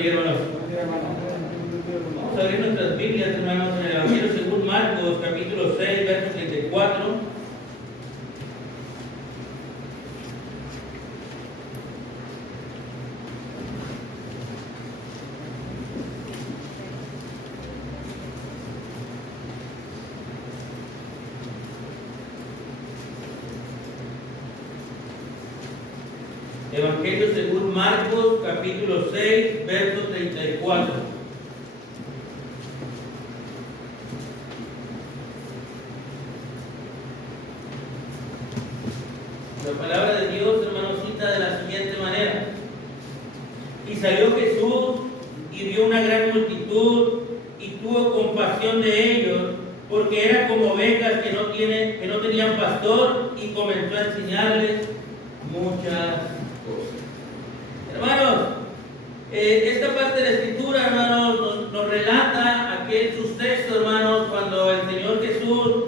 día, hermanos. Vamos a abrir nuestras Biblias, hermanos, en el Evangelio según Marcos, capítulo 6, verso 34. Evangelio según Marcos, capítulo 6, verso 34. La palabra de Dios, hermanos, cita de la siguiente manera: y salió Jesús y vio una gran multitud y tuvo compasión de ellos, porque eran como ovejas que no tenían pastor, y comenzó a enseñarles muchas cosas. Hermanos, esta parte de la Escritura, hermanos, nos relata aquel suceso, hermanos, cuando el Señor Jesús,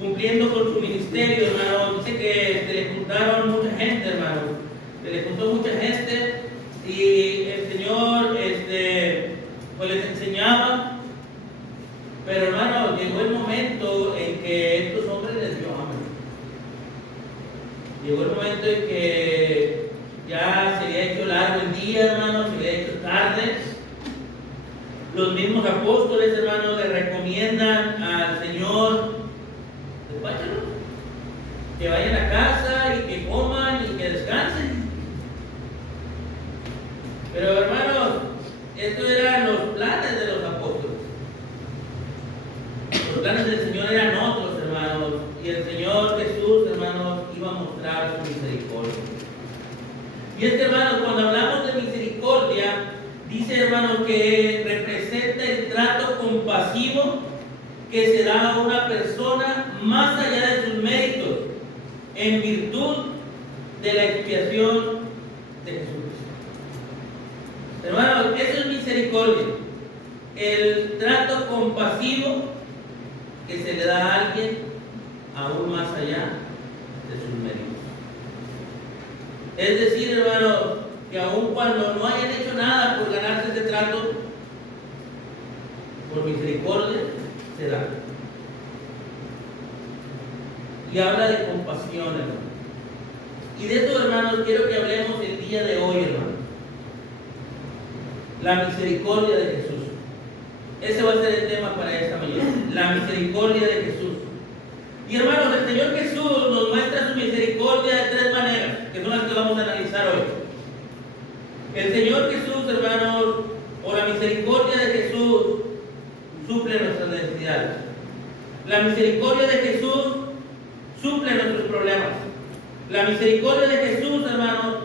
cumpliendo con su ministerio, hermanos, dice que se le juntaron mucha gente, hermanos. Se le juntó mucha gente y el Señor pues les enseñaba. Pero, hermanos, llegó el momento en que estos hombres les dio hambre. Llegó el momento en que ya se había hecho largo el día, hermanos, se había hecho tarde. Los mismos apóstoles, hermanos, le recomiendan al Señor: despáchalos, que vayan a casa y que coman y que descansen. Pero, hermanos, estos eran los planes de los apóstoles. Los planes del Señor eran otros, hermanos, y el Señor Jesús, hermanos, iba a mostrar su misericordia. Y hermanos, cuando hablamos de misericordia, dice, hermanos, que representa el trato compasivo que se da a una persona más allá de sus méritos, en virtud de la expiación de Jesucristo. Hermanos, eso es misericordia, el trato compasivo que se le da a alguien aún más allá de sus méritos. Es decir, hermanos, que aun cuando no hayan hecho nada por ganarse ese trato, por misericordia se da. Y habla de compasión, hermanos. Y de esto, hermanos, quiero que hablemos el día de hoy, hermanos. La misericordia de Jesús. Ese va a ser el tema para esta mañana. La misericordia de Jesús. Y, hermanos, el Señor Jesús nos muestra su misericordia de tres maneras, que son las que vamos a analizar hoy. El Señor Jesús, hermanos, o la misericordia de Jesús, suple nuestras necesidades. La misericordia de Jesús suple nuestros problemas. La misericordia de Jesús, hermanos,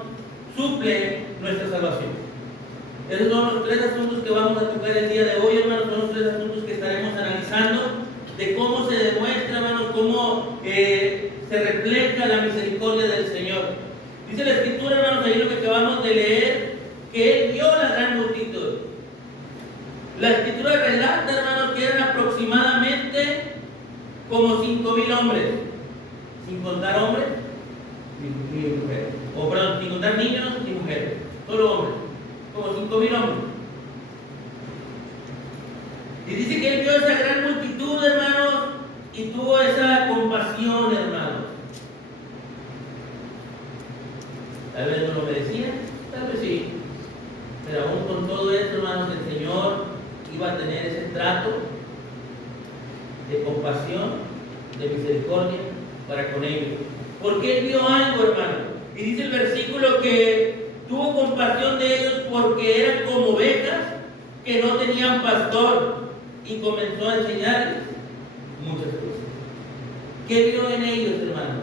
suple nuestra salvación. Esos son los tres asuntos que vamos a tocar el día de hoy, hermanos. Son los tres asuntos que estaremos analizando, de cómo se demuestra, hermanos, cómo se refleja la misericordia del Señor. Dice la Escritura, hermanos, ahí lo que acabamos de leer, que Él vio la gran multitud. La Escritura relata, hermanos, que eran aproximadamente como 5,000 hombres, sin contar hombres ni mujeres, o perdón, sin contar niños ni mujeres, solo hombres, como 5,000 hombres. Y dice que Él vio esa gran multitud, hermanos, y tuvo esa compasión, hermanos. Tal vez no lo merecía, tal vez sí, pero aún con todo esto, hermanos, el Señor iba a tener ese trato de compasión, de misericordia para con ellos. Porque Él vio algo, hermano. Y dice el versículo que tuvo compasión de ellos porque eran como ovejas que no tenían pastor, y comenzó a enseñarles muchas cosas. ¿Qué vio en ellos, hermano?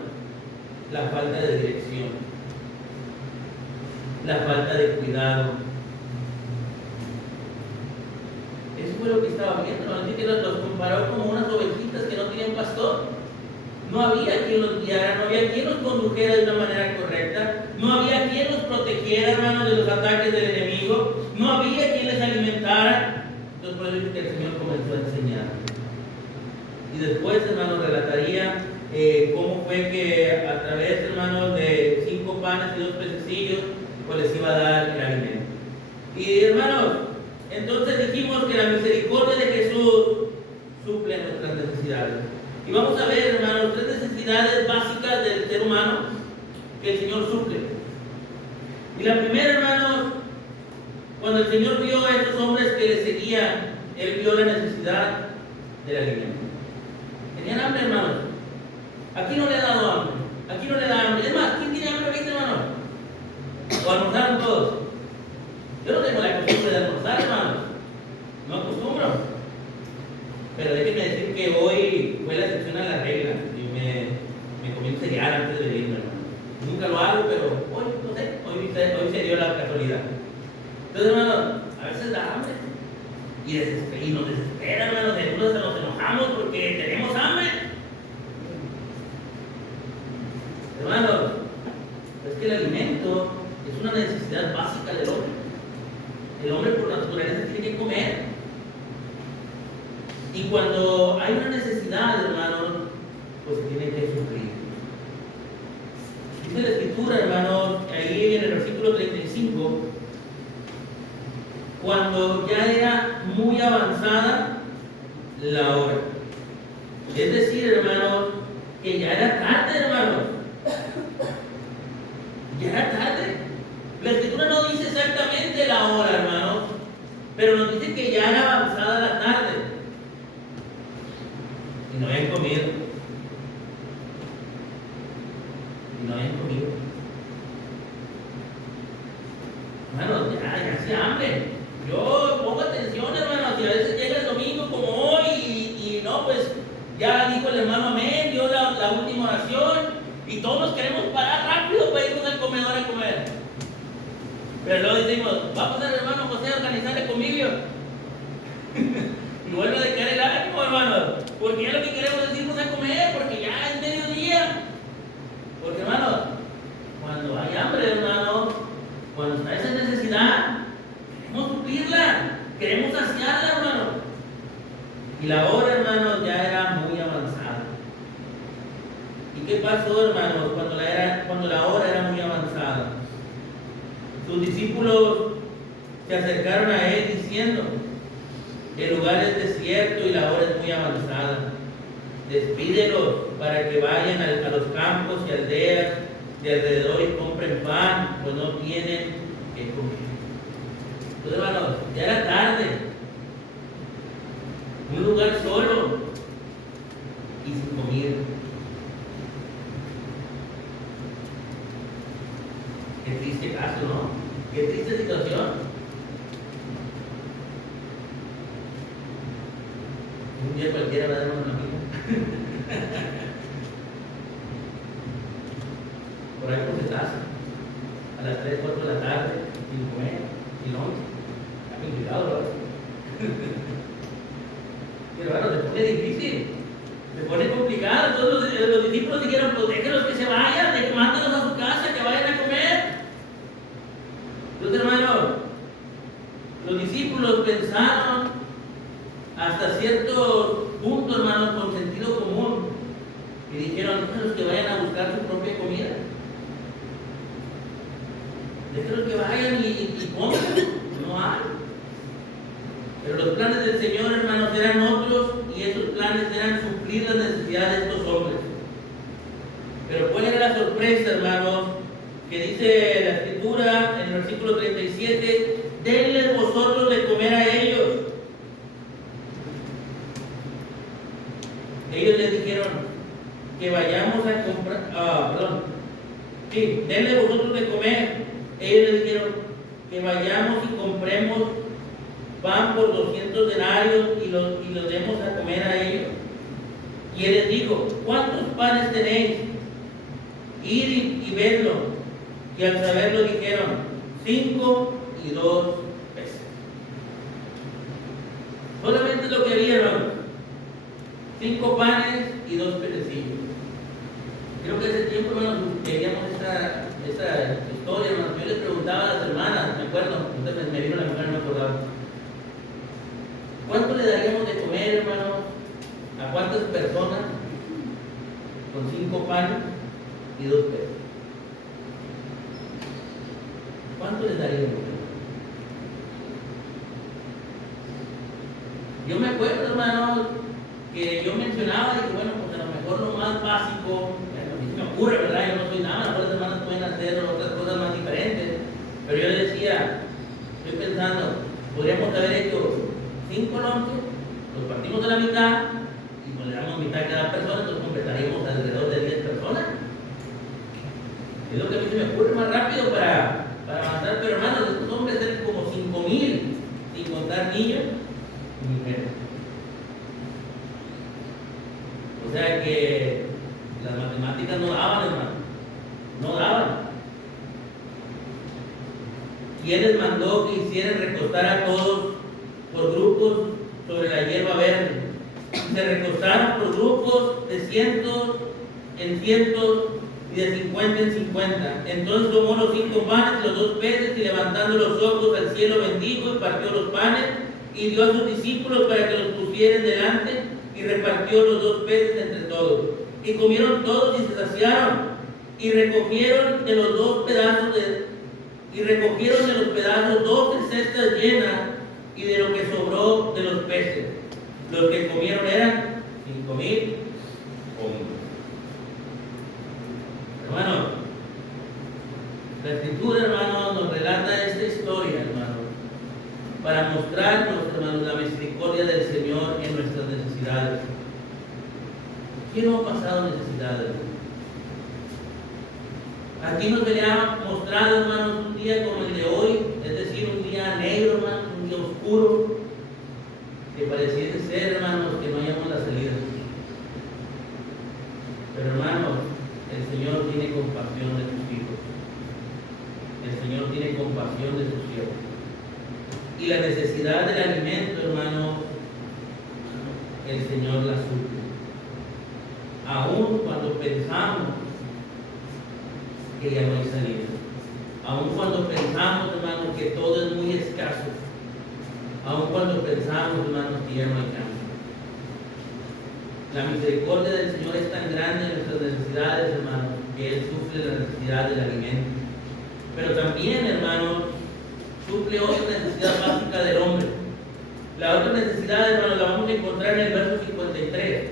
La falta de dirección, la falta de cuidado. Eso fue lo que estaba viendo, ¿no? Así que los comparó como unas ovejitas que no tenían pastor. No había quien los guiara, no había quien los condujera de una manera correcta, no había quien los protegiera, hermanos, de los ataques del enemigo, no había quien les alimentara. Entonces, por eso es que el Señor comenzó a enseñar. Y después, hermanos, relataría cómo fue que a través, hermanos, de 5 panes y 2 pececillos, pues les iba a dar el alimento. Y hermanos, entonces dijimos que la misericordia de Jesús suple nuestras necesidades. Y vamos a ver, hermanos, tres necesidades básicas del ser humano que el Señor suple. Y la primera, hermanos, cuando el Señor vio a estos hombres que le seguían, Él vio la necesidad del alimento. Tenían hambre, hermanos. Aquí no le ha dado hambre. Aquí no le da hambre. Es más, ¿quién tiene hambre ahorita, hermano? ¿O almorzaron todos? Yo no tengo la costumbre de almorzar, hermanos. No acostumbro. Pero déjenme decir que hoy fue la excepción a la regla. Y me comí un cereal antes de venirme, hermano. Nunca lo hago, pero hoy, no sé, hoy se dio la casualidad. Entonces, hermano, a veces da hambre. Y nos desespera, hermano. De nosotros nos enojamos porque tenemos hambre. Hermanos, es que el alimento es una necesidad básica del hombre. El hombre por naturaleza tiene que comer. Y cuando hay una necesidad, hermanos, pues se tiene que suplir. Dice la Escritura, hermanos, ahí en el versículo 35, cuando ya era muy avanzada la hora. Es decir, hermanos, que ya era tarde, hermanos. Ya era tarde. La Escritura no dice exactamente la hora, hermanos, pero nos dice que ya era avanzada la tarde. Y no habían comido. Hermanos, ya hacía hambre. Yo pongo atención, hermanos, y a veces llega el domingo como hoy y no, pues ya dijo el hermano amén, dio la última oración y todos nos queremos parar rápido para irnos al comedor a comer. Pero luego decimos, vamos al hermano José a organizar el convivio. Y vuelve a decaer el ánimo, hermanos, porque ya lo que queremos es irnos a comer, porque ya es mediodía. Porque, hermanos, cuando hay hambre, hermanos, cuando está esa necesidad, queremos suplirla, queremos saciarla, hermanos. Y la hora, hermanos, ya era muy avanzada. ¿Y qué pasó, hermanos, cuando la hora era muy avanzada? Sus discípulos se acercaron a él diciendo: el lugar es desierto y la hora es muy avanzada. Despídelos para que vayan a los campos y aldeas de alrededor y compren pan, pues no tienen que comer. Entonces, hermanos, ya era tarde. Un lugar solo y sin comida. Qué triste caso, ¿no? Qué triste situación. Un día cualquiera va a dar una amiga. Por ahí por detrás, a las 3, 4 de la tarde, sin comer, sin once. Está complicado, ¿verdad? Pero bueno, se pone difícil, se pone complicado. Todos los discípulos dijeron: pues déjenlos que se vayan, mándalos a su casa, que vayan a comer. Entonces, hermanos, los discípulos pensaron hasta cierto punto, hermanos, con sentido común, y dijeron: déjenlos que vayan a buscar su propia comida. Déjenlos que vayan y coman. No hay. Pero los planes del Señor, hermanos, eran otros, y esos planes eran suplir las necesidades de estos hombres. Pero ¿cuál era la sorpresa, hermanos? Que dice la Escritura en el versículo 37: denles vosotros de comer a ellos. Ellos les dijeron que vayamos a comprar, denle vosotros de comer. Ellos les dijeron que vayamos y compremos pan por 200 denarios y los demos a comer a ellos. Y él les dijo: ¿cuántos panes tenéis? Id y vedlo. Y al saberlo dijeron: 5 y 2 peces. Solamente lo que había, hermano: 5 panes y 2 pececillos. Creo que ese tiempo, hermanos, veíamos esta historia, hermanos. Yo les preguntaba a las hermanas, me acuerdo, entonces me vino la mujer, no me acordaba. ¿Cuánto le daríamos de comer, hermanos? ¿A cuántas personas? Con 5 panes y 2 peces. ¿Cuánto les daríamos? porque yo mencionaba, dije, bueno, pues a lo mejor lo más básico, bueno, a mí se me ocurre, ¿verdad? Yo no soy nada, las otras hermanas pueden hacer otras cosas más diferentes, pero yo decía, estoy pensando, podríamos haber hecho 5 lonches, los partimos de la mitad y pues le damos mitad a cada persona, entonces completaríamos alrededor de 10 personas. Es lo que a mí se me ocurre más rápido para avanzar, pero hermanos, estos hombres eran como 5,000, sin contar niños y mujeres. O sea que las matemáticas no daban, hermano, no daban. Y él les mandó que hicieran recostar a todos por grupos sobre la hierba verde. Se recostaron por grupos de cientos en cientos y de 50 en 50. Entonces tomó los 5 panes y los 2 peces y levantando los ojos al cielo bendijo y partió los panes y dio a sus discípulos para que los pusieran delante y repartió los 2 peces entre todos. Y comieron todos y se saciaron y recogieron de los pedazos 12 cestas llenas y de lo que sobró de los peces. Los que comieron eran 5,000 hombres. Hermano, la Escritura, hermano, nos relata esta historia, hermano, para mostrarnos, hermano, la misericordia del Señor en nuestras necesidades. ¿Quién no ha pasado necesidades? Aquí nos veía mostrado, hermanos, un día como el de hoy, es decir, un día negro, hermano, un día oscuro, que pareciese ser, hermanos, que no hayamos la salida. Pero, hermanos, el Señor tiene compasión de sus hijos. El Señor tiene compasión de sus siervos. Y la necesidad del alimento, hermano, el Señor la suple. Aún cuando pensamos que ya no hay salida. Aun cuando pensamos, hermanos, que todo es muy escaso. Aun cuando pensamos, hermanos, que ya no hay cambio. La misericordia del Señor es tan grande en nuestras necesidades, hermanos, que Él suple la necesidad del alimento. Pero también, hermanos, suple otra necesidad básica del hombre. La otra necesidad, hermanos, la vamos a encontrar en el verso 53.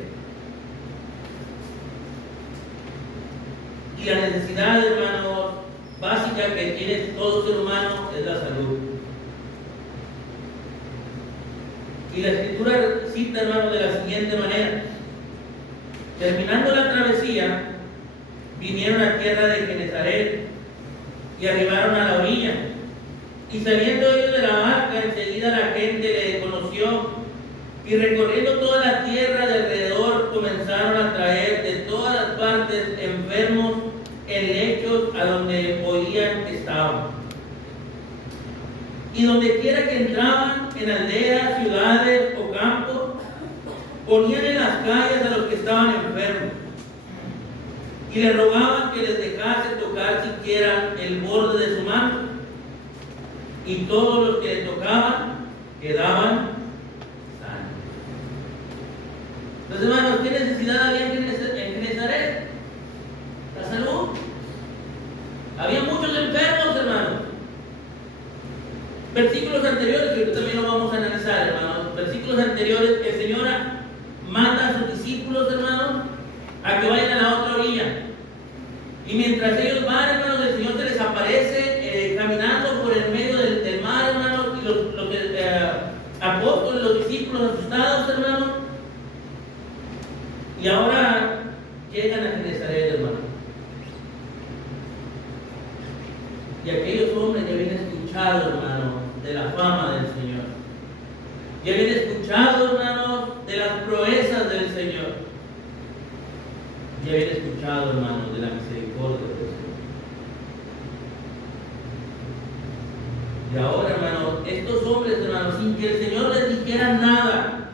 Y la necesidad, hermanos, básica que tiene todo ser humano es la salud. Y la Escritura cita, hermanos, de la siguiente manera. Terminando la travesía, vinieron a tierra de Genezaret y arribaron a la orilla. Y saliendo ellos de la barca, enseguida la gente le conoció. Y recorriendo toda la tierra de alrededor, comenzaron a traer de todas las partes enfermos en lechos a donde oían que estaban. Y donde quiera que entraban, en aldeas, ciudades o campos, ponían en las calles a los que estaban enfermos y le rogaban que les dejase tocar siquiera el borde de su manto, y todos los que le tocaban quedaban sanos. Entonces, hermanos, ¿qué necesidad había en Genezaret? La salud. Había muchos enfermos, hermanos. Versículos anteriores, que también lo vamos a analizar, hermanos. Versículos anteriores, el Señor manda a sus discípulos, hermanos, a que vayan a la otra orilla. Y mientras ellos van, hermanos, el Señor se les aparece caminando por el medio del mar, hermanos, y los apóstoles, los discípulos asustados, hermanos. Y ahora llegan a Genezaret, hermanos. Y aquellos hombres ya habían escuchado, hermano, de la fama del Señor. Ya habían escuchado, hermanos, de las proezas del Señor. Ya habían escuchado, hermanos, de la misericordia del Señor. Y ahora, hermanos, estos hombres, hermanos, sin que el Señor les dijera nada,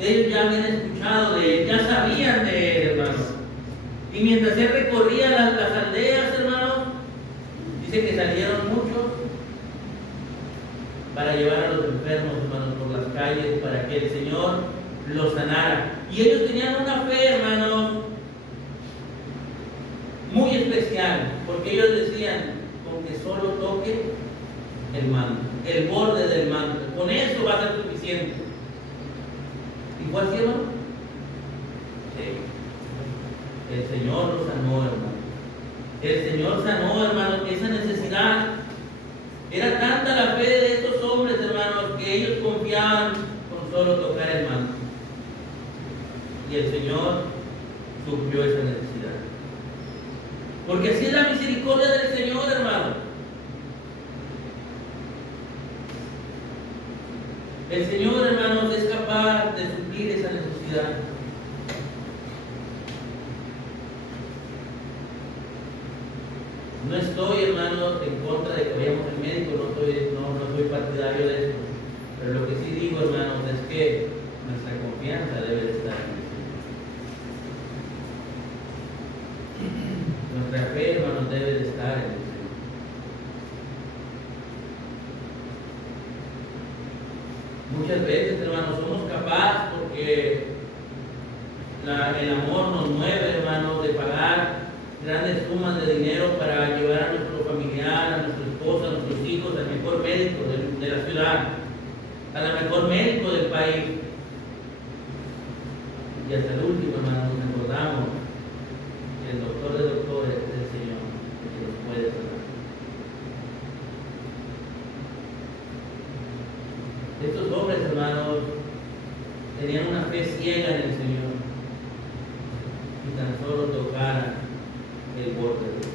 ellos ya habían escuchado de Él, ya sabían de Él, hermanos. Y mientras Él recorría las aldeas, hermanos, dice que salieron muchos para llevar a los enfermos, hermanos, por las calles, para que el Señor los sanara. Y ellos tenían una fe, hermanos, muy especial, porque ellos decían, con que solo toque el manto, el borde del manto, con eso va a ser suficiente. ¿Y cuál sí, hermano? El Señor los sanó, hermano. El Señor sanó, hermano, esa necesidad. Era tanta la fe de estos hombres, hermanos, que ellos confiaban con solo tocar el manto. Y el Señor suplió esa necesidad. Porque así es la misericordia del Señor, hermano. El Señor, hermanos, es capaz de suplir esa necesidad. No estoy, hermanos, en contra de que vayamos al médico, no soy partidario de eso. Pero lo que sí digo, hermanos, es que nuestra confianza debe de estar en el Señor. Nuestra fe, hermanos, debe de estar en el Señor. Muchas veces, hermanos, somos capaces porque el amor nos mueve, hermanos, de pagar grandes sumas de dinero para llevar a nuestro familiar, a nuestra esposa, a nuestros hijos al mejor médico de la ciudad, al mejor médico del país. Y hasta el último, hermanos, nos acordamos que el doctor de doctores es el Señor, que nos puede sanar. Estos hombres, hermanos, tenían una fe ciega en el Señor y tan solo tocaran el borde de Dios.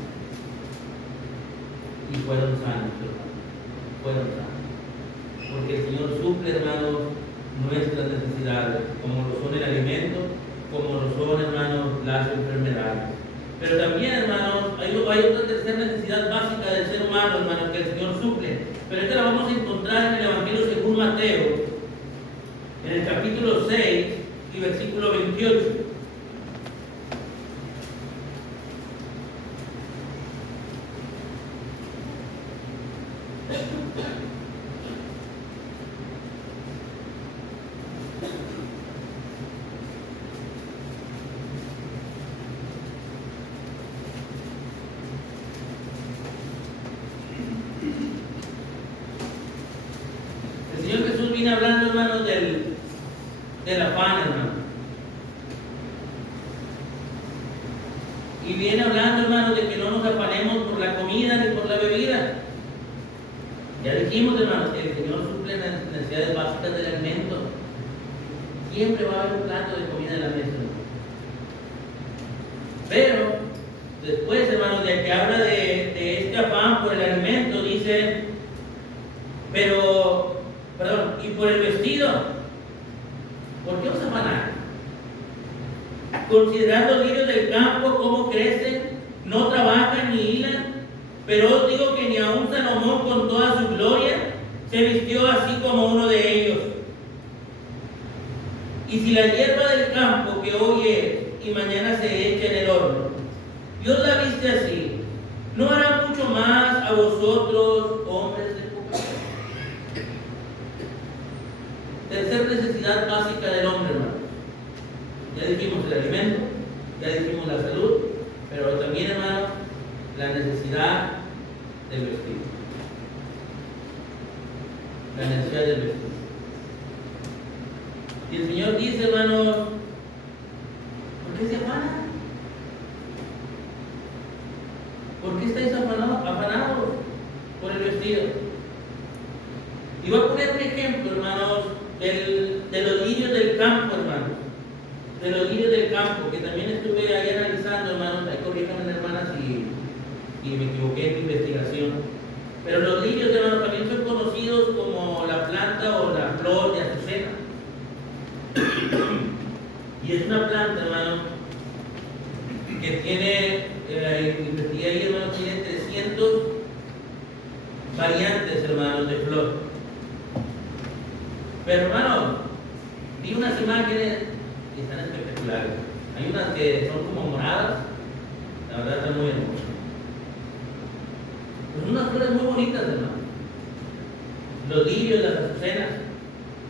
Y fueron sanos, hermanos. Fueron sanos. Porque el Señor suple, hermanos, nuestras necesidades, como lo son el alimento, como lo son, hermanos, las enfermedades. Pero también, hermanos, hay otra tercera necesidad básica del ser humano, hermanos, que el Señor suple. Pero esta la vamos a encontrar en el Evangelio según Mateo, en el capítulo 6 y versículo 28. El Señor Jesús viene hablando, hermanos, del afán, hermano. Y viene hablando, hermanos, de que no nos afanemos por la comida ni por la bebida. Ya dijimos, hermanos, que el Señor suple las necesidades básicas del alimento. Siempre va a haber un plato de comida en la mesa. Pero, después, hermanos, de que habla de este afán por el alimento, dice, y por el vestido, ¿por qué os afanáis? Considerad los lirios del campo, cómo crecen, no trabajan ni hilan, pero os digo que ni aun Salomón con toda su gloria se vistió así como uno de ellos. Y si la hierba del campo que hoy es y mañana se echa en el horno, Dios la viste así, ¿no hará mucho más a vosotros, hombres de poca fe? Tercera necesidad básica del hombre, hermano. Ya dijimos el alimento, ya dijimos la salud, pero también, hermano, la necesidad del vestido. La necesidad del vestido. Y el Señor dice, hermano, ¿por qué se afanan? ¿Por qué estáis afanados por el vestido? Y voy a poner un ejemplo, hermanos, de los lirios del campo, hermanos. De los lirios del campo, que también estuve ahí analizando, hermanos. Ahí corríjanme, hermanas, y me equivoqué en mi investigación. Pero los lirios, hermanos, también son conocidos como la planta o la flor de azucena. Y es una planta, hermano, que tiene, investigué ahí, hermano, tiene 300 variantes, hermanos, de flor. Pero, hermano, vi unas imágenes que están espectaculares. Hay unas que son como moradas, la verdad están muy hermosas. Son unas flores muy bonitas, hermano. Los lirios, las azucenas,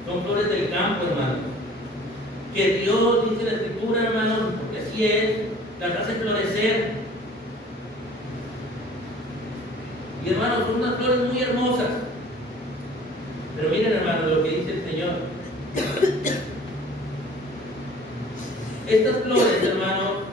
son flores del campo, hermano. Que Dios, dice la Escritura, hermano, porque así es, las hace florecer. Y, hermano, son unas flores muy hermosas. Pero miren, hermano, lo que dice el Señor. Estas flores, hermano,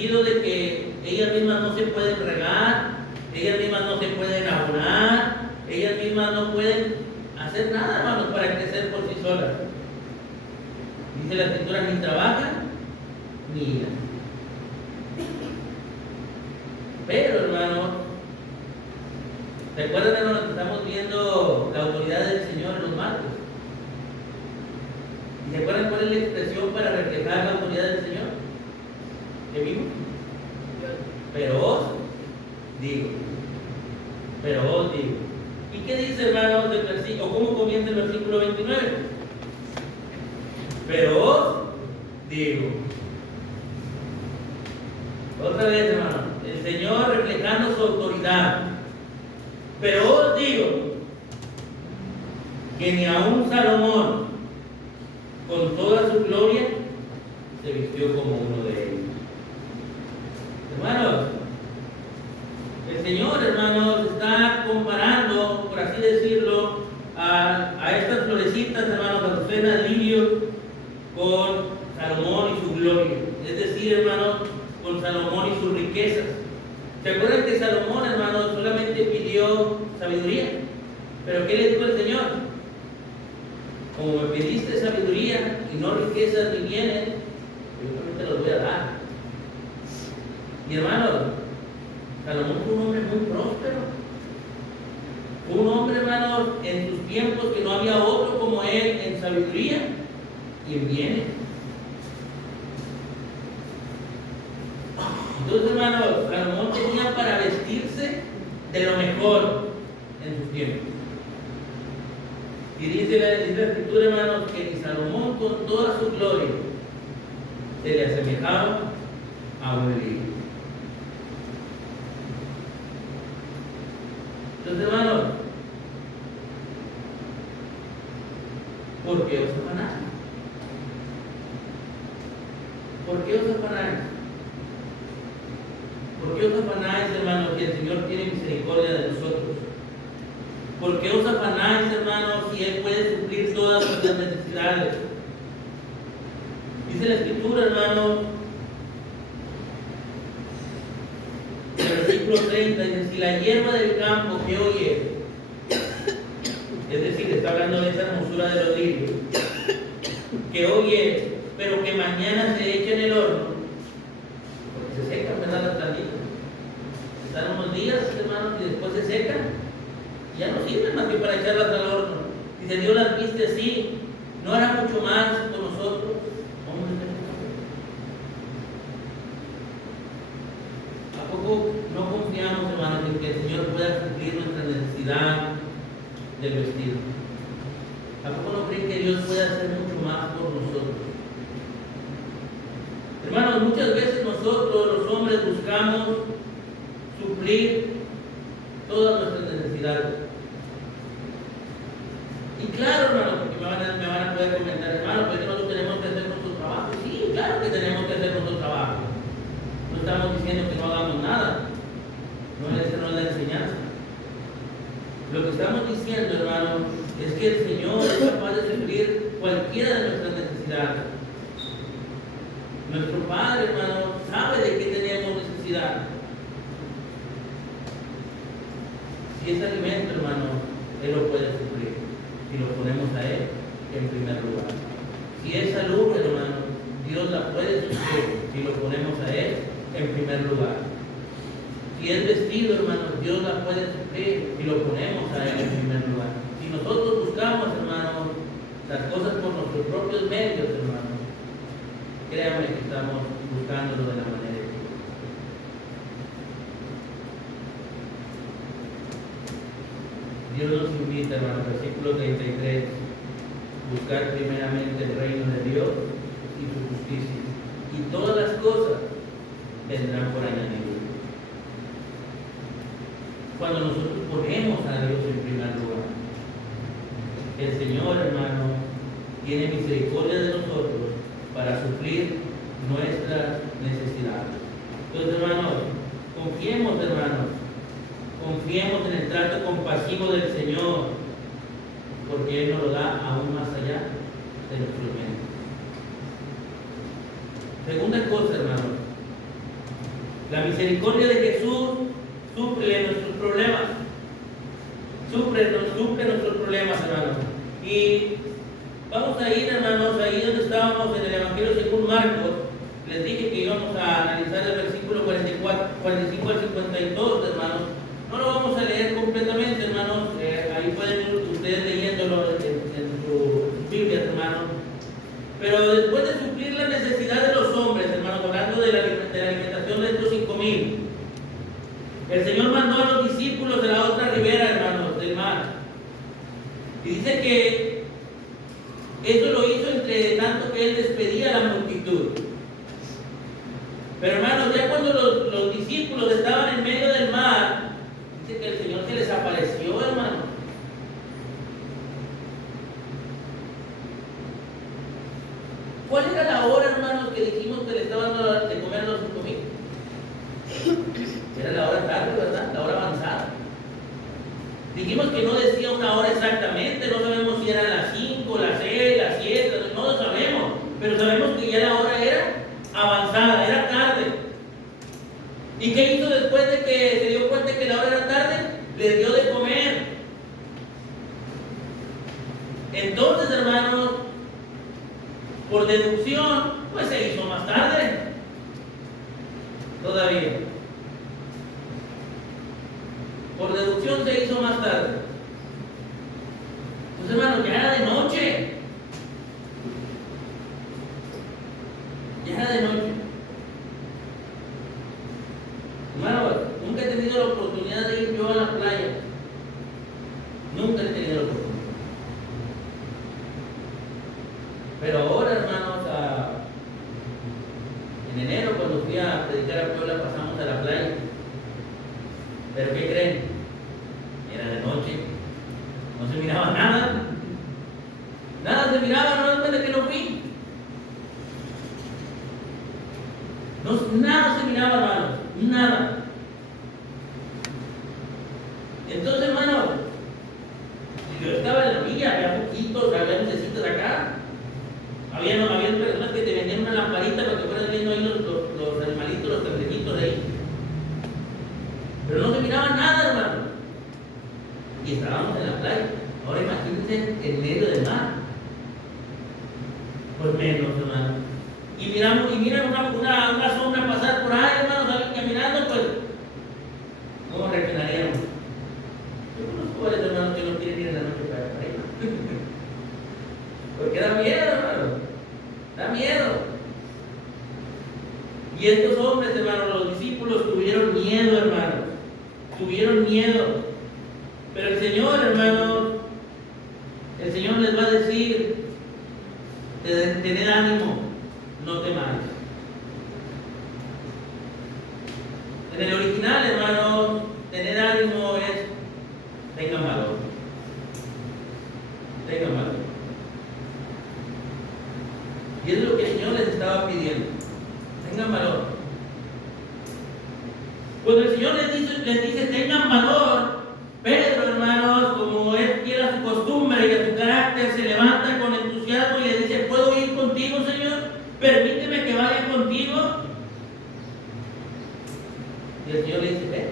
sentido de que ellas mismas no se pueden regar, ellas mismas no se pueden abonar, ellas mismas no pueden hacer nada, hermanos, para crecer por sí solas. Dice la Escritura, ni trabajan ni hilan. Pero, hermanos, ¿recuerdan, hermanos, que estamos viendo la autoridad del Señor en los marcos? ¿Y se acuerdan cuál es la expresión para reflejar la autoridad del Señor? ¿Qué vimos? Pero os digo. Pero os digo. ¿Y qué dice, hermanos, del versículo? ¿O cómo comienza el versículo 29? Pero os digo. Otra vez, hermanos, el Señor reflejando su autoridad. Pero os digo que ni aun Salomón, con toda su gloria, se vistió como uno de ellos. Hermanos, el Señor, hermanos, está comparando, por así decirlo, a estas florecitas, hermanos, a los cenas lirios, con Salomón y su gloria. Es decir, hermanos, con Salomón y sus riquezas. ¿Se acuerdan que Salomón, hermanos, solamente pidió sabiduría? ¿Pero qué le dijo el Señor? Como me pediste sabiduría y no riquezas ni bienes, yo también te los voy a dar. Y hermanos, Salomón fue un hombre muy próspero. Fue un hombre, hermanos, en sus tiempos que no había otro como él en sabiduría y en bienes. Entonces, hermanos, Salomón tenía para vestirse de lo mejor en sus tiempos. Y dice la Escritura, hermanos, que ni Salomón con toda su gloria se le asemejaba a un líder. Entonces, hermanos, ¿por qué os afanáis? ¿Por qué os afanáis? ¿Por qué os afanáis, hermanos, que el Señor tiene misericordia de nosotros? ¿Por qué os afanáis, hermanos, si Él puede suplir todas nuestras necesidades? Dice la Escritura, hermanos, en el versículo 30, dice, si la hierba del campo que hoy es decir, está hablando de esa hermosura de los lirios, que hoy es, pero que mañana se echa en el horno, porque se secan, ¿verdad? Las plantitas. Están unos días, hermanos, y después se secan, y ya no sirven más que para echarlas al horno. Dice, Dios las viste así, ¿no hará mucho más con nosotros? ¿A poco no confiamos, hermanos, en que el Señor pueda cumplir nuestra necesidad del vestido? ¿A poco no creen que Dios puede hacer mucho más por nosotros? Hermanos, muchas veces nosotros, los hombres, buscamos suplir todas nuestras necesidades. Y claro, hermano, porque me van a poder comentar, hermano, pero nosotros tenemos que hacer nuestro trabajo. Sí, claro que tenemos que hacer nuestro trabajo. No estamos diciendo que no hagamos nada. Esa no es la enseñanza. Lo que estamos diciendo, hermano, es que el Señor es capaz de suplir cualquiera de nuestras necesidades. Nuestro Padre, hermano, sabe de qué tenemos necesidad. Si es alimento, hermano, Él lo puede suplir. Si lo ponemos a Él en primer lugar. Si es salud, hermano, Dios la puede suplir. Si lo ponemos a Él en primer lugar. Si es vestido, hermano, Dios la puede suplir. Si lo ponemos a Él en primer lugar. Si nosotros buscamos, hermano, las cosas por nuestros propios medios, hermano, créanme que estamos buscándolo de la manera equivocada. Dios nos invita, hermano, versículo 33, buscar primeramente el reino de Dios y su justicia, y todas las cosas vendrán por añadidura. Cuando nosotros ponemos a Dios en primer lugar, el Señor, hermano, tiene misericordia de nosotros para suplir nuestras necesidades. Entonces, hermanos, confiemos, hermanos, confiemos en el trato compasivo del Señor, porque Él nos lo da aún más allá de nuestros medios. Segunda cosa, hermanos, La misericordia de Jesús suple nuestros problemas. Suple nuestros problemas, hermanos. Y vamos a ir, hermanos, ahí donde estábamos en el Evangelio según Marcos. Les dije que íbamos a analizar el versículo 45 al 52, hermanos. No lo vamos a leer completamente, hermanos. Ahí pueden ir ustedes leyéndolo en sus Biblias, hermanos. Pero después de suplir la necesidad de los hombres, hermanos, hablando de la alimentación de estos 5,000, el Señor mandó a los discípulos de la otra ribera, hermanos, del mar. Y dice que eso lo hizo entre tanto que Él despedía a la multitud. Pero, hermanos, ya cuando los discípulos estaban en medio del mar, dice que el Señor se les apareció, hermanos. ¿Cuál era la hora, hermanos, que dijimos que le estaban dando de comer a los 5,000? Era la hora tarde, ¿verdad? La hora avanzada. Dijimos que no decía una hora exactamente, no sabemos si eran las 5, las 6, las 7, no lo sabemos, pero sabemos que ya la hora era avanzada, era tarde. ¿Y qué hizo después de que se dio cuenta que la hora era tarde? Les dio de comer. Entonces, hermanos, por deducción, pues se hizo más tarde. Todavía. Por deducción se hizo más tarde. Entonces, hermanos, ya era de noche. Ya era de noche. Hermanos, nunca he tenido la oportunidad de ir yo a la playa. Nunca he tenido la oportunidad. Pero ahora, hermanos, en enero, cuando fui a predicar a Puebla, pasamos a la playa. ¿Pero qué creen? Era de noche. No se miraba nada. Nada se miraba, no después de que no fui. Nada se miraba, hermanos. Nada. Entonces, hermano, yo estaba en la villa, había poquitos, había lucecitas acá. Había personas que te vendían una lamparita para que fueras viendo ahí los animalitos, los cangrejitos de ahí. Pero no se miraba nada, hermano. Y estábamos en la playa. Ahora imagínense en medio del mar. Pues menos, hermano. Y miran una sombra pasar por ahí, hermano, alguien caminando, pues, ¿cómo reaccionaríamos? Yo conozco varios hermanos que no quieren ir en la noche para allá. Porque da miedo, hermano. Da miedo. Y estos hombres, hermano, los discípulos tuvieron miedo, hermano. Tuvieron miedo. Pero el Señor, hermano, el Señor les va a decir: tened ánimo, no temáis. En el original, hermano, tener ánimo es: tengan valor. Tengan valor. Y es lo que el Señor les estaba pidiendo. Tengan valor. Cuando el Señor les dice tengan valor, Pedro, hermanos, como él quiere a su costumbre y a su carácter, se levanta con entusiasmo y le dice: ¿puedo ir contigo, Señor? Permíteme que vaya contigo. Y el Señor le dice: ven.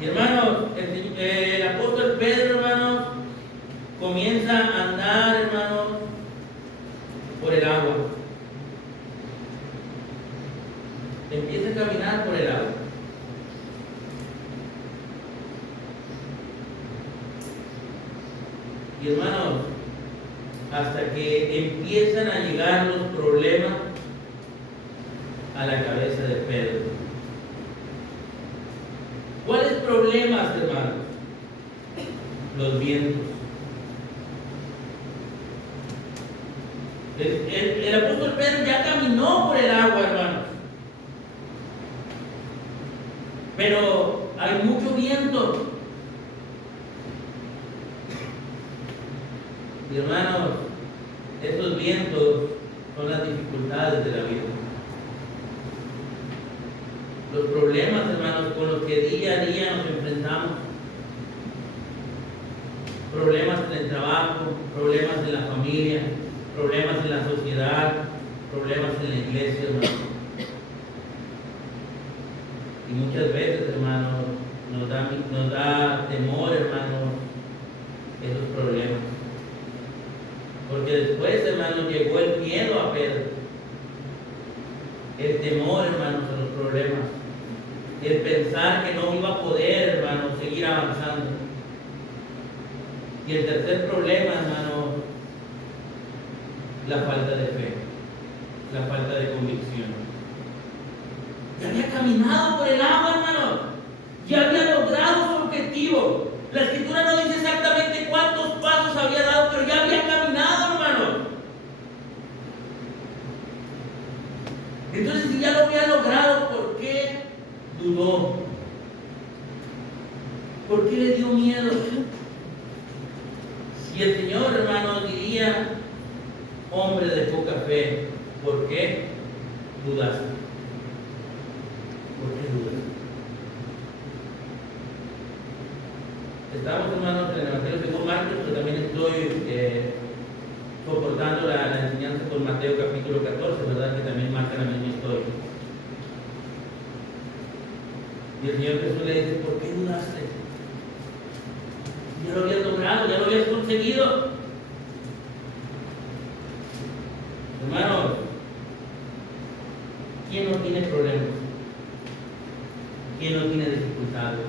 Y hermanos, el apóstol Pedro, hermanos, comienza a andar, hermanos, por el agua. Empieza a caminar por el agua. Y hermanos, hasta que empiezan a llegar los problemas a la cabeza de Pedro. ¿Cuáles problemas, hermanos? Los vientos. El apóstol Pedro ya caminó por el agua, hermanos. Pero hay mucho viento. Y hermanos, estos vientos son las dificultades de la vida. Los problemas, hermanos, con los que día a día nos enfrentamos. Problemas en el trabajo, problemas en la familia, problemas en la sociedad, problemas en la iglesia, hermanos. Y muchas veces, hermanos, nos da temor, hermanos, esos problemas. Porque después, hermanos, llegó el miedo a Pedro. El temor, hermanos, a los problemas. El pensar que no iba a poder, hermanos, seguir avanzando. Y el tercer problema, hermanos, la falta de fe, la falta de convicción. Ya había caminado por el agua, hermano. Ya había logrado su objetivo. La Escritura no dice exactamente cuántos pasos había dado, pero ya había caminado, hermano. Entonces, si ya lo había logrado, ¿por qué dudó? ¿Por qué le dio miedo? Si el Señor, hermano, diría, hombre de poca fe, ¿por qué dudaste? ¿Por qué dudas? Estamos, hermanos, en el Evangelio según Marcos, pero también estoy soportando la enseñanza con Mateo capítulo 14, ¿verdad? Que también marca la misma historia. Y el Señor Jesús le dice, ¿por qué dudaste? Ya lo habías logrado, ya lo habías conseguido. Hermanos, ¿quién no tiene problemas? ¿Quién no tiene dificultades?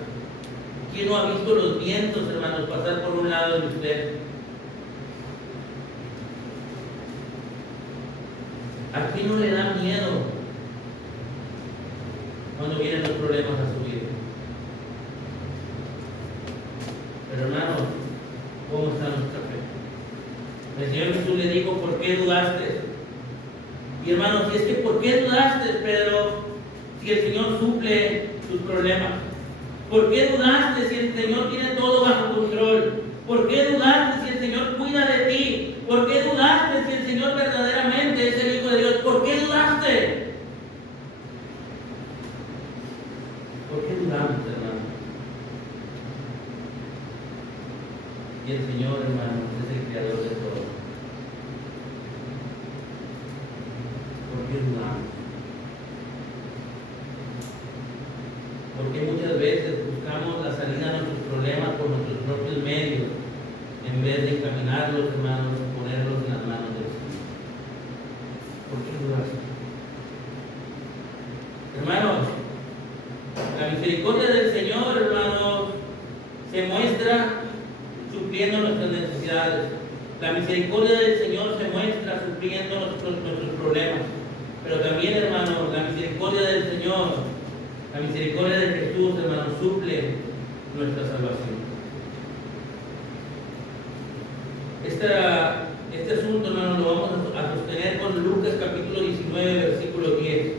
¿Quién no ha visto los vientos, hermanos, pasar por un lado de usted? ¿A quién no le da miedo cuando vienen los problemas a su vida? Pero hermanos, ¿cómo está nuestra fe? El Señor Jesús le dijo, ¿por qué dudaste? Y hermanos, si es que ¿por qué dudaste, Pedro? Si el Señor suple tus problemas. ¿Por qué dudaste si el Señor tiene todo bajo control? ¿Por qué dudaste si el Señor cuida de ti? ¿Por qué dudaste si el Señor verdaderamente es el Hijo de Dios? ¿Por qué dudaste? ¿Por qué dudamos, hermano? Y el Señor, hermano, es el creador de todo. ¿Por qué dudamos? Porque muchas veces buscamos la salida a nuestros problemas por nuestros propios medios, en vez de encaminarlos, hermanos, y ponerlos en las manos del Señor. ¿Por qué dudas? Hermanos, la misericordia del Señor, hermanos, se muestra supliendo nuestras necesidades. La misericordia del Señor se muestra supliendo nuestros problemas. Pero también, hermanos, la misericordia del Señor, la misericordia de Jesús, hermano, suple nuestra salvación. Este asunto, hermano, lo vamos a sostener con Lucas capítulo 19, versículo 10.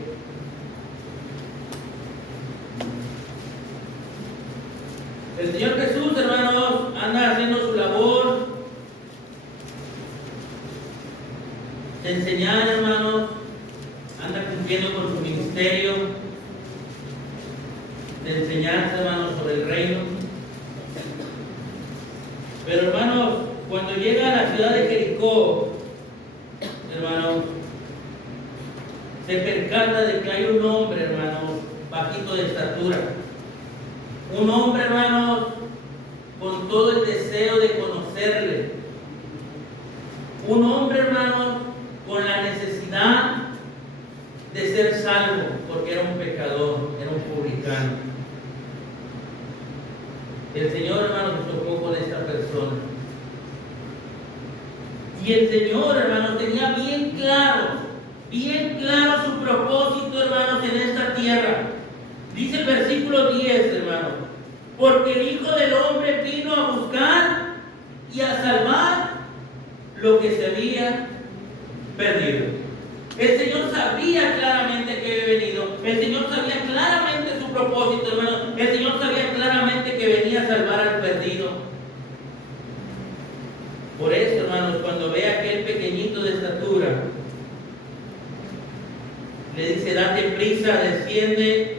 El Señor Jesús, hermanos, anda haciendo su labor de enseñar, hermanos, anda cumpliendo con su ministerio de enseñanza, hermanos, sobre el reino. Pero, hermanos, cuando llega a la ciudad de Jericó, hermanos, se percata de que hay un hombre, hermanos, bajito de estatura. Un hombre, hermanos, con todo el deseo de conocerle. Un hombre, hermanos, con la necesidad de ser salvo, porque era un pecador, era un publicano. El Señor, hermanos, se tocó con esta persona. Y el Señor, hermanos, tenía bien claro su propósito, hermanos, en esta tierra. Dice el versículo 10, hermanos, porque el Hijo del Hombre vino a buscar y a salvar lo que se había perdido. El Señor sabía claramente que había venido. El Señor sabía claramente su propósito, hermano. El Señor sabía claramente que venía a salvar al perdido. Por eso, hermanos, cuando ve a aquel pequeñito de estatura, le dice, date prisa, desciende,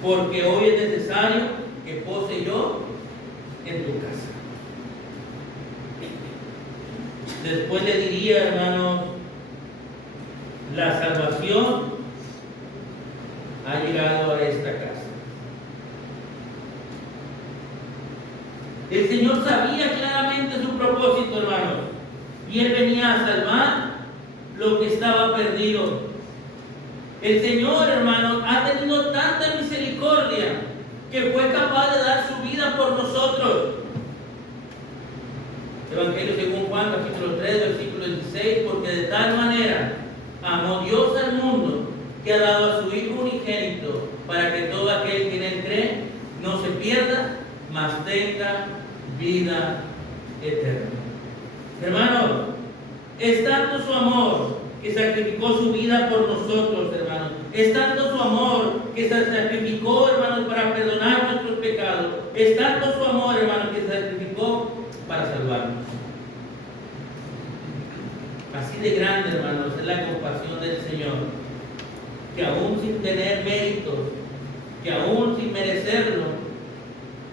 porque hoy es necesario que pose yo en tu casa. Después le diría, hermanos, la salvación ha llegado El Señor sabía claramente su propósito, hermanos, y Él venía a salvar lo que estaba perdido. El Señor, hermanos, ha tenido tanta misericordia que fue capaz de dar su vida por nosotros. Evangelio según Juan, capítulo 3, versículo 16, porque de tal manera amó Dios al mundo que ha dado a su Hijo unigénito, para que todo aquel que en Él cree no se pierda, mas tenga vida eterna. Hermanos, es tanto su amor que sacrificó su vida por nosotros, hermanos. Es tanto su amor que se sacrificó, hermanos, para perdonar nuestros pecados. Es tanto su amor, hermanos, que se sacrificó para salvarnos. Así de grande, hermanos, es la compasión del Señor, que aún sin tener méritos, que aún sin merecerlo,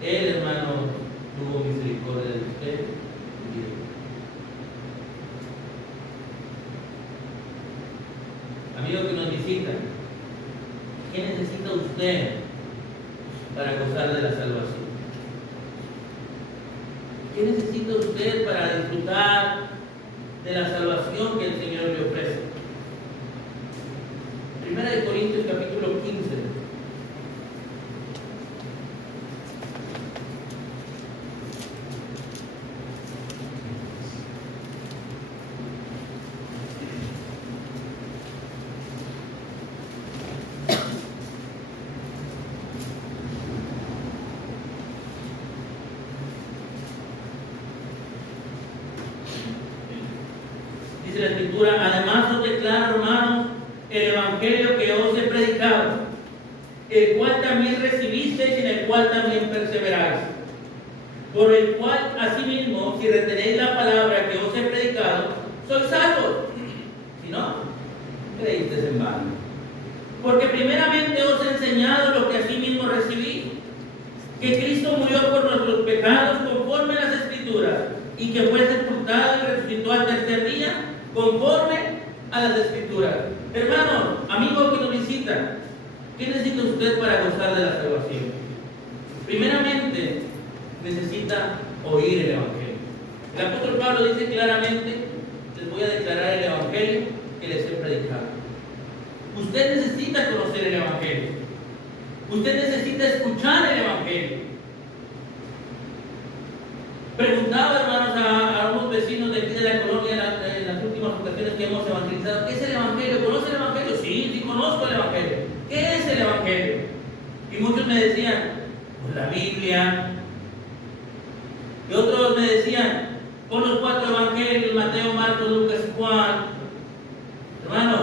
Él, hermano, tuvo misericordia de usted y de mí. Amigo que nos visita, ¿qué necesita usted para gozar de la salvación? ¿Qué necesita usted para disfrutar de la salvación que el Señor le ofrece? Primera de Corintios capítulo 15. Dice la Escritura: además os declaro, hermanos, el evangelio que os he predicado, el cual también recibisteis y en el cual también perseveráis, por el cual asimismo, si retenéis la palabra que os he predicado, sois salvos. Si no, creísteis en vano. Porque primeramente os he enseñado lo que asimismo recibí, que Cristo murió por nuestros pecados conforme a las Escrituras, y que fue sepultado y resucitó al tercer día conforme a las Escrituras. Hermano, amigo que nos visita, ¿qué necesita usted para gozar de la salvación? Primeramente, necesita oír el Evangelio. El apóstol Pablo dice claramente: les voy a declarar el Evangelio que les he predicado. Usted necesita conocer el Evangelio. Usted necesita escuchar el Evangelio. Preguntaba, hermanos, a unos vecinos de aquí de la colonia en las últimas ocasiones que hemos evangelizado: ¿qué es el Evangelio? ¿Conoce el Evangelio? Sí, conozco el Evangelio. ¿Qué es el Evangelio? Y muchos me decían: pues la Biblia. Y otros me decían: pon los 4 evangelios, Mateo, Marcos, Lucas y Juan. Hermano,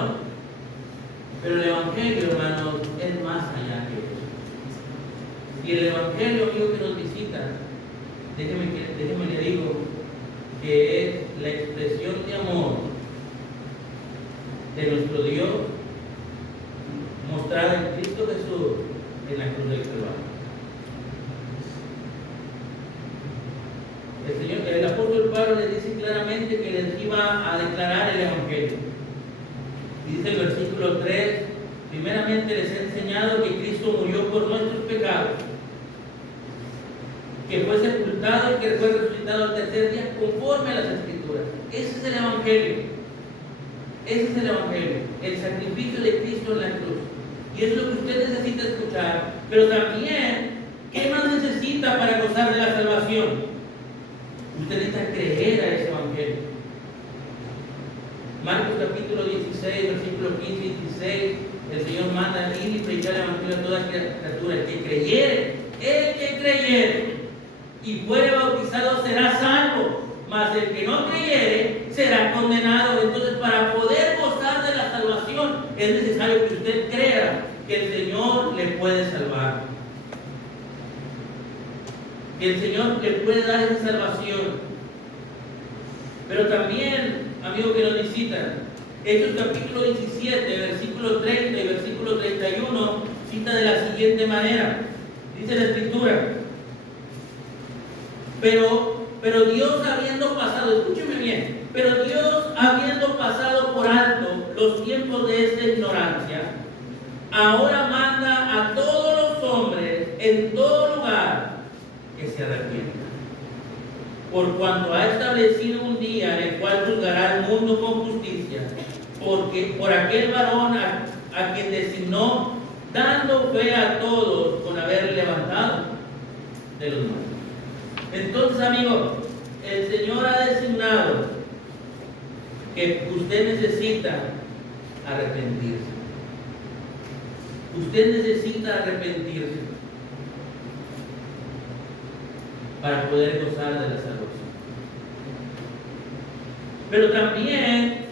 pero el Evangelio, hermanos, es más allá que eso. Y el Evangelio, amigo que nos visita, déjeme le digo que es la expresión de amor de nuestro Dios mostrada en Cristo Jesús en la cruz del Calvario. El apóstol Pablo le dice claramente que les iba a declarar el Evangelio. Y dice el versículo 3: primeramente les he enseñado que Cristo murió por nuestros pecados, que fue sepultado y que fue resucitado al tercer día conforme a las Escrituras. Ese es el Evangelio. Ese es el Evangelio, el sacrificio de Cristo en la cruz. Y es lo que usted necesita escuchar. Pero también, ¿qué más necesita para gozar de la salvación? Usted necesita creer a ese Evangelio. Marcos capítulo 16, versículos 15 y 16, el Señor manda ir y predicar el Evangelio a toda criatura. El que creyere y fuere bautizado será salvo, mas el que no creyere será condenado. Entonces, para poder gozar de la salvación, es necesario que usted crea que el Señor le puede salvar, que el Señor le puede dar esa salvación. Pero también, amigo que nos visitan, Hechos capítulo 17, versículo 30 y versículo 31, cita de la siguiente manera. Dice la Escritura: pero Dios habiendo pasado, escúcheme bien, pero Dios habiendo pasado por alto los tiempos de esta ignorancia, ahora manda a todos los hombres en todo lugar que se arrepientan. por cuanto ha establecido un día en el cual juzgará al mundo con justicia, porque por aquel varón a quien designó, dando fe a todos con haber levantado de los muertos. Entonces, amigos, el Señor ha designado que usted necesita arrepentirse. Usted necesita arrepentirse para poder gozar de la salvación. Pero también,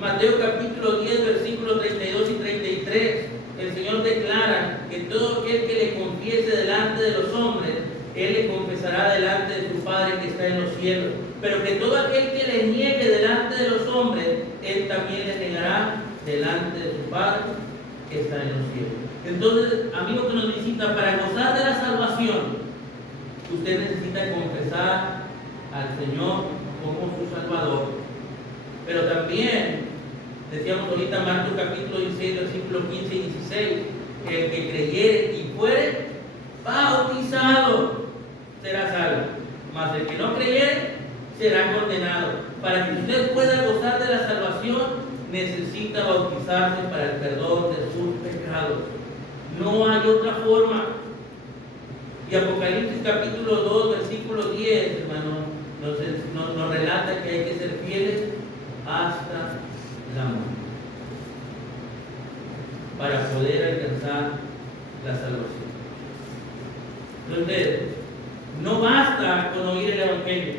Mateo capítulo 10, versículos 32 y 33, el Señor declara que todo aquel que le confiese delante de los hombres, Él le confesará delante de su Padre que está en los cielos. Pero que todo aquel que le niegue delante de los hombres, Él también le negará delante de su Padre que está en los cielos. Entonces, amigo que nos visita, para gozar de la salvación, usted necesita confesar al Señor como su Salvador. Pero también, decíamos ahorita, Marcos capítulo 16, versículos 15 y 16, que el que creyere y fuere bautizado será salvo, mas el que no creyere será condenado. Para que usted pueda gozar de la salvación, necesita bautizarse para el perdón de sus pecados. No hay otra forma. Y Apocalipsis capítulo 2, versículo 10, hermano, nos relata que hay que ser fieles hasta la muerte para poder alcanzar la salvación. Entonces, no basta con oír el Evangelio,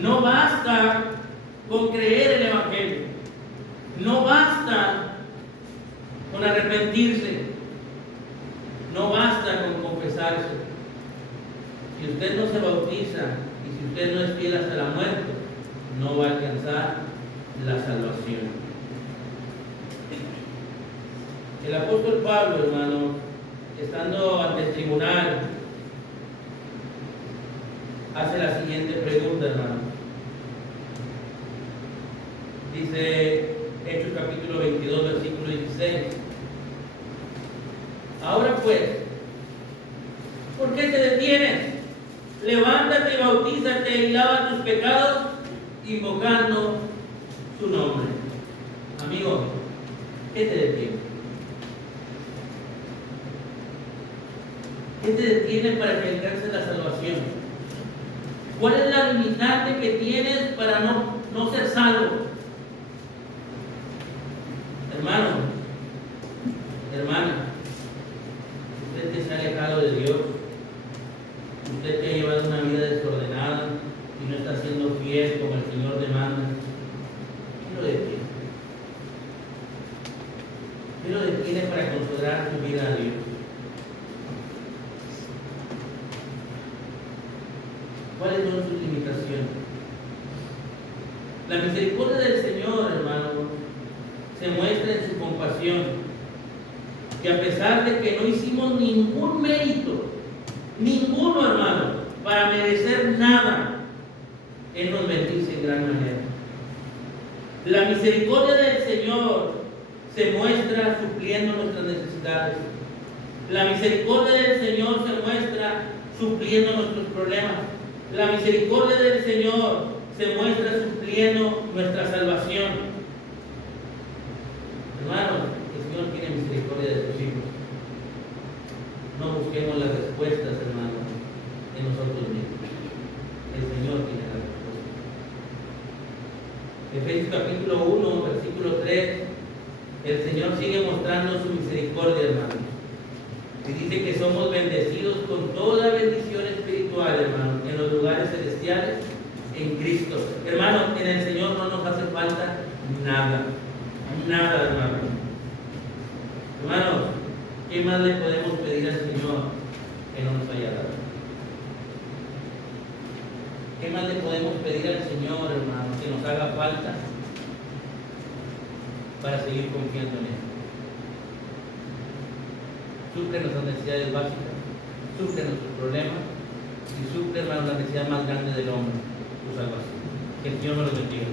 no basta con creer el Evangelio, no basta con arrepentirse, no basta con confesarse. Si usted no se bautiza y si usted no es fiel hasta la muerte, no va a alcanzar la salvación. El apóstol Pablo, hermano, estando ante el tribunal, hace la siguiente pregunta, hermano. Dice Hechos capítulo 22, versículo 16. Ahora pues, ¿por qué te detienes? Levántate y bautízate y lava tus pecados, invocando su nombre. Amigo, ¿qué te detiene? ¿Qué te detiene para que alcances la salvación? ¿Cuál es la limitante que tienes para no ser salvo? Hermano, hermana, usted que se ha alejado de Dios, usted que ha llevado una vida desordenada y no está siendo fiel como el Señor demanda, ¿qué lo detiene? ¿Qué lo detiene para consagrar su vida a Dios? ¿Cuáles son sus limitaciones? La misericordia del Señor, hermano, se muestra en su compasión, que a pesar de que no hicimos ningún mérito, ninguno, hermano, para merecer nada, Él nos bendice en gran manera. La misericordia del Señor se muestra supliendo nuestras necesidades. La misericordia del Señor se muestra supliendo nuestros problemas. La misericordia del Señor se muestra supliendo nuestra salvación. Hermanos, el Señor tiene misericordia de sus hijos. No busquemos las respuestas, hermanos, en nosotros mismos. El Señor tiene la respuesta. Efesios capítulo 1, versículo 3, el Señor sigue mostrando su misericordia, hermanos. Y dice que somos bendecidos con toda bendición espiritual, hermano, en los lugares celestiales, en Cristo. Hermano, en el Señor no nos hace falta nada. Nada, hermano. Hermanos, ¿qué más le podemos pedir al Señor que no nos haya dado? ¿Qué más le podemos pedir al Señor, hermano, que nos haga falta para seguir confiando en Él? Suple nuestras necesidades básicas, suple nuestros problemas y suple, hermano, la necesidad más grande del hombre, su salvación. Que el Señor me lo bendiga.